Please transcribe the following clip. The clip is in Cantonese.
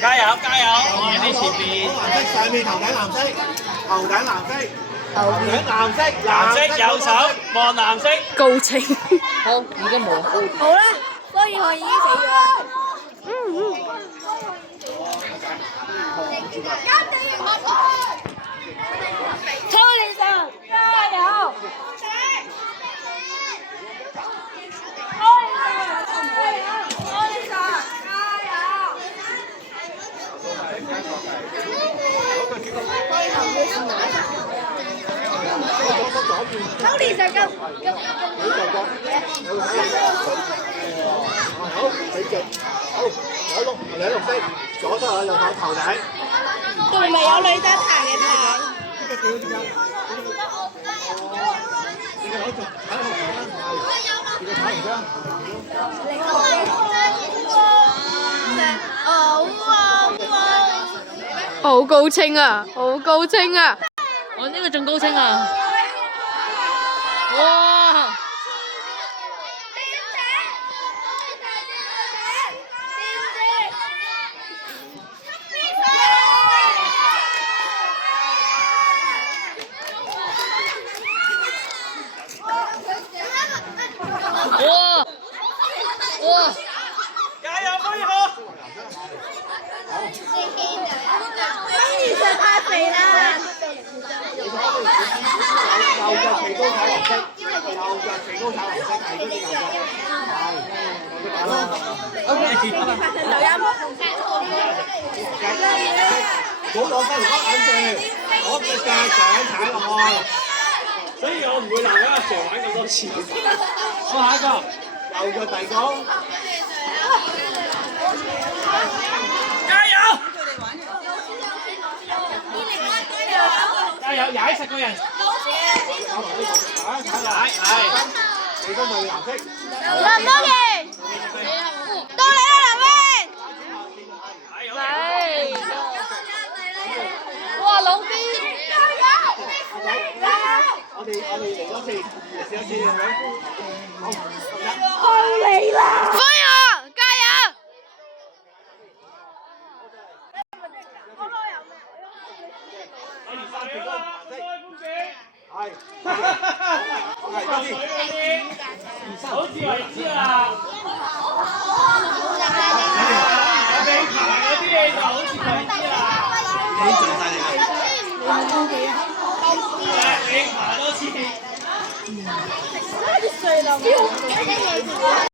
加油加油！我喺你前邊。藍色上面頭頂藍色，頭頂藍色，頭頂藍色，藍色右手望藍色。高清。好，已經冇。好啦，波爾漢已經死咗啦。超連上，加油！超連上夠。好，死腳，好，兩綠色，左手有右手頭頂。仲未有女仔行嘅牌。呢個幾好點解？呢個好做，睇好唔啦？呢個睇唔啦？好高清啊！好高清啊！我呢個仲高清啊！哇！哇！哇！加油可以好！其實太肥啦！右腳企高踩黃色，右腳企高踩黃色，係呢啲右腳，係，右腳打咯。抖音。唔好攞翻條眼鏡，攞隻腳掌踩落去。所以我唔會鬧阿 Sir 玩咁多次。好，下一個。右腳遞高。加油！加油！踩實個人。踩，係。你都係藍色。林多健，到你啦，林威。係。哇，老邊。我哋嚟多次，試一次，係咪？好，到你啦！飛啊！加油！係。好自為之啦！我哋爬嗰啲嘢就好自為之啦。你盡晒嚟啦！你爬多次。